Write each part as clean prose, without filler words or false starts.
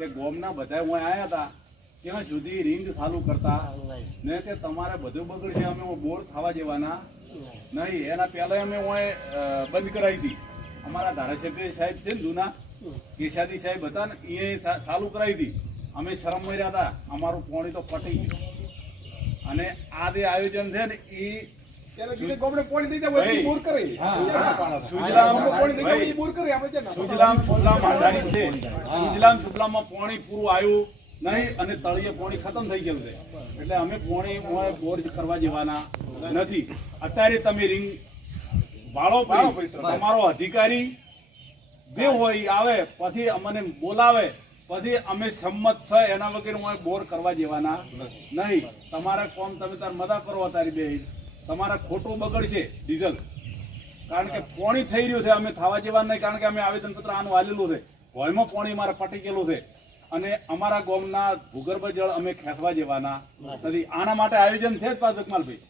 કે ગોમના બધા હું આવ્યા હતા ત્યાં સુધી રિંગ ચાલુ કરતા ને કે તમારે બધું બગડશે, અમે બોર થવા જેવાના નહીં. એના પહેલા અમે બંધ કરાવી હતી. અમારા ધારાસભ્ય સાહેબ છે ને જૂના કેશાદી સાહેબ હતા ને એ ચાલુ કરાવી હતી. અમે શરમ રહ્યા હતા, અમારું પાણી તો પટી ગયું. અને આ જે આયોજન છે ને એ સુજલામ સુફલામ આધારિત છે. સુજલામ સુફલામમાં પાણી પૂરું આવ્યું નહીં અને તળિયે પાણી ખતમ થઈ ગયું છે. એટલે અમે પાણી બોર કરવા જેવાના નથી. અત્યારે તમે રિંગ વાળો તમારો અધિકારી જે હોય આવે પછી અમને બોલાવે પછી અમે સંમત થાય એના વગર બોર કરવા જેવાના નહીં. તમારા કોમ તમે તાર મદા કરો તારી બે તમારા ખોટું બગડશે ડીઝલ, કારણ કે પાણી થઈ રહ્યું છે. અમે થવા જેવા નહીં, કારણ કે અમે આવેદનપત્ર આનું આલેલું છે. હોયમાં પાણી મારે પટી ગયેલું છે અને અમારા ગામના ભૂગર્ભ જળ અમે ખેંચવા જેવાના નથી. આના માટે આયોજન છે જ જગમાલભાઈ.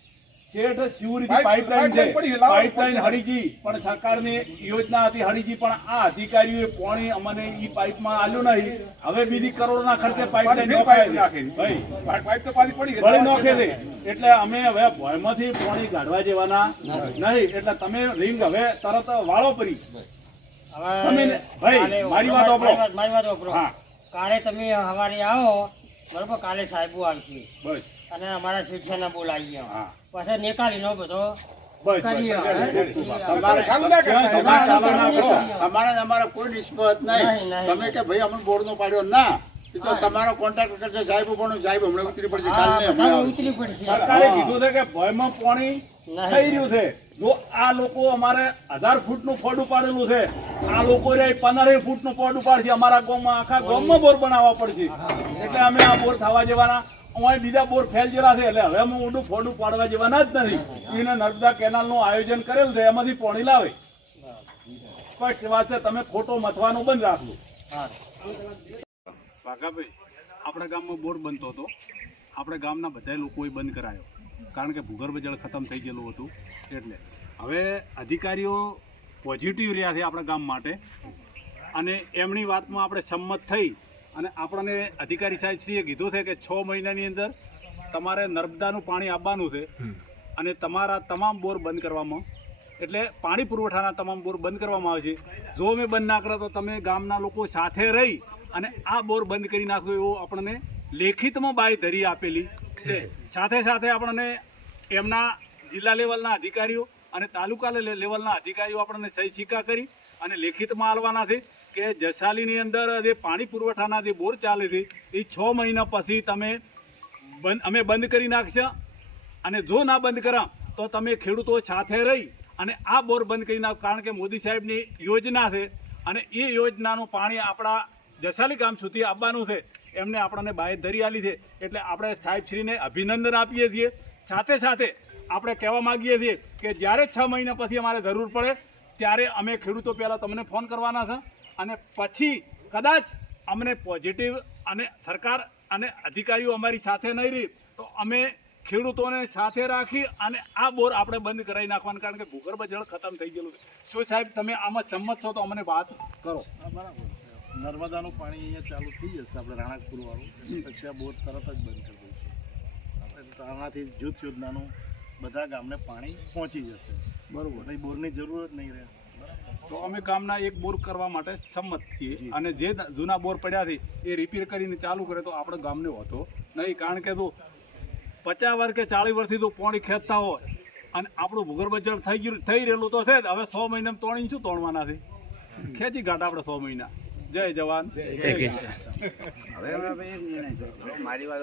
શેઠ શિવરીથી પાઇપલાઇન છે, પાઇપલાઇન હળીજી પણ સરકારની યોજના હતી હળીજી, પણ આ અધિકારીઓએ પાણી અમને ઈ પાઇપમાં આલ્યું નહીં. હવે બીજી કરોડના ખર્ચે પાઇપલાઇન નોખે છે. એટલે અમે હવે ભયમાંથી પાણી કાઢવા જેવાના નહીં. એટલે તમે રિંગ હવે તરત વાળો પડી. મારી વાત વાપરો. હા, કાલે તમે સવારે આવો બરોબર, કાલે સાહેબો આવશે બસ અને અમારા શિક્ષણ બોલાવી ગયા પછી નિકાલી નો બધો અમારા કોઈ નિસ્બત નહીં. તમે કે ભાઈ અમને બોર્ડ નો પાડ્યો ના, તો તમારો કોન્ટ્રાક્ટ કરશે સાહેબ પણ સાહેબ હમણાં ઉતરી પડશે. સરકારે કીધું છે કે ભયમાં પાણી થઈ રહ્યું છે. જો આ લોકો અમારે 1000 ફૂટનું ફોડું પાડેલું છે, આ લોકો 15 ફૂટનું ફોડું પાડશે. અમારા ગામમાં આખા ગામમાં બોર બનાવવા પડશે. એટલે અમે આ બોર થવા જેવાના અહીં બીજા બોર ફેલજેલા છે. એટલે હવે અમે ઊંડું ફોડું પાડવા જેવાના જ નથી. એને નર્મદા કેનાલનું આયોજન કરેલ છે, એમાંથી પાણી લાવે. સ્પષ્ટ વાત છે. તમે ખોટો મથવાનું બંધ રાખજો. ભાગાભાઈ, આપણા ગામમાં બોર બનતો હતો. આપણે ગામના બધા લોકોએ બંધ કરાયો, કારણ કે ભૂગર્ભ જળ ખતમ થઈ ગયેલું હતું. એટલે હવે અધિકારીઓ પોઝિટિવ રહ્યા છે આપણા ગામ માટે અને એમની વાતમાં આપણે સંમત થઈ અને આપણને અધિકારી સાહેબશ્રીએ કીધું છે કે 6 મહિનાની અંદર તમારે નર્મદાનું પાણી આપવાનું છે અને તમારા તમામ બોર બંધ કરવામાં, એટલે પાણી પુરવઠાના તમામ બોર બંધ કરવામાં આવે છે. જો અમે બંધ ના કરો તો તમે ગામના લોકો સાથે રહી અને આ બોર બંધ કરી નાખશો એવો આપણને લેખિતમાં બાંયધરી આપેલી છે. સાથે સાથે આપણને એમના જિલ્લા લેવલના અધિકારીઓ અને તાલુકા લેવલના અધિકારીઓ આપણને સહી સિક્કા કરી અને લેખિતમાં આલવાના છે કે જસાલીની અંદર જે પાણી પુરવઠાના જે બોર ચાલે છે એ 6 મહિના પછી તમે અમે બંધ કરી નાખશે. અને જો ના બંધ કરા તો તમે ખેડૂતો સાથે રહી અને આ બોર બંધ કરી નાખો, કારણ કે મોદી સાહેબની યોજના છે અને એ યોજનાનું પાણી આપણા જસાલી ગામ સુધી આવવાનું છે. એમને આપણને બાંયધરી આલી છે. એટલે આપણે સાહેબશ્રીને અભિનંદન આપીએ છીએ. સાથે સાથે આપણે કહેવા માગીએ છીએ કે જ્યારે 6 મહિના પછી અમારે જરૂર પડે ત્યારે અમે ખેડૂતો પહેલાં તમને ફોન કરવાના છે અને પછી કદાચ અમને પોઝિટિવ અને સરકાર અને અધિકારીઓ અમારી સાથે નહીં રહી તો અમે ખેડૂતોને સાથે રાખી અને આ બોર આપણે બંધ કરાવી નાખવાનું, કારણ કે ભૂગર્ભ જળ ખતમ થઈ ગયેલું છે. શું સાહેબ તમે આમાં સંમત છો તો અમને વાત કરો. બરાબર. નર્મદાનું પાણી અહીંયા ચાલુ થઈ જશે આપણે રાણાપુર વાળું, પછી આ બોર તરત જ બંધ કરી દઈશું. આપણે આનાથી જૂથ યોજનાનું બધા ગામને પાણી પહોંચી જશે. બરાબર. નહીં બોરની જરૂર જ નહીં રહે. તો અમે ગામના એક બોર કરવા માટે સંમત છીએ અને જે જૂના બોર પડ્યા છે એ રિપેર કરીને ચાલુ કરે તો આપણે ગામને હોતો નહીં, કારણ કે જો 50 વર્ષ કે 40 વર્ષથી તો પાણી ખેંચતા હોય અને આપણું ભૂગર્ભ જળ થઈ રહેલું તો છે જ. હવે 100 મહિનામાં તોડીને શું તોડવાના છે? ખેંચી ઘાટ આપણે 100 મહિના. જય જવાન જય કિસાન. હવે મારી વાત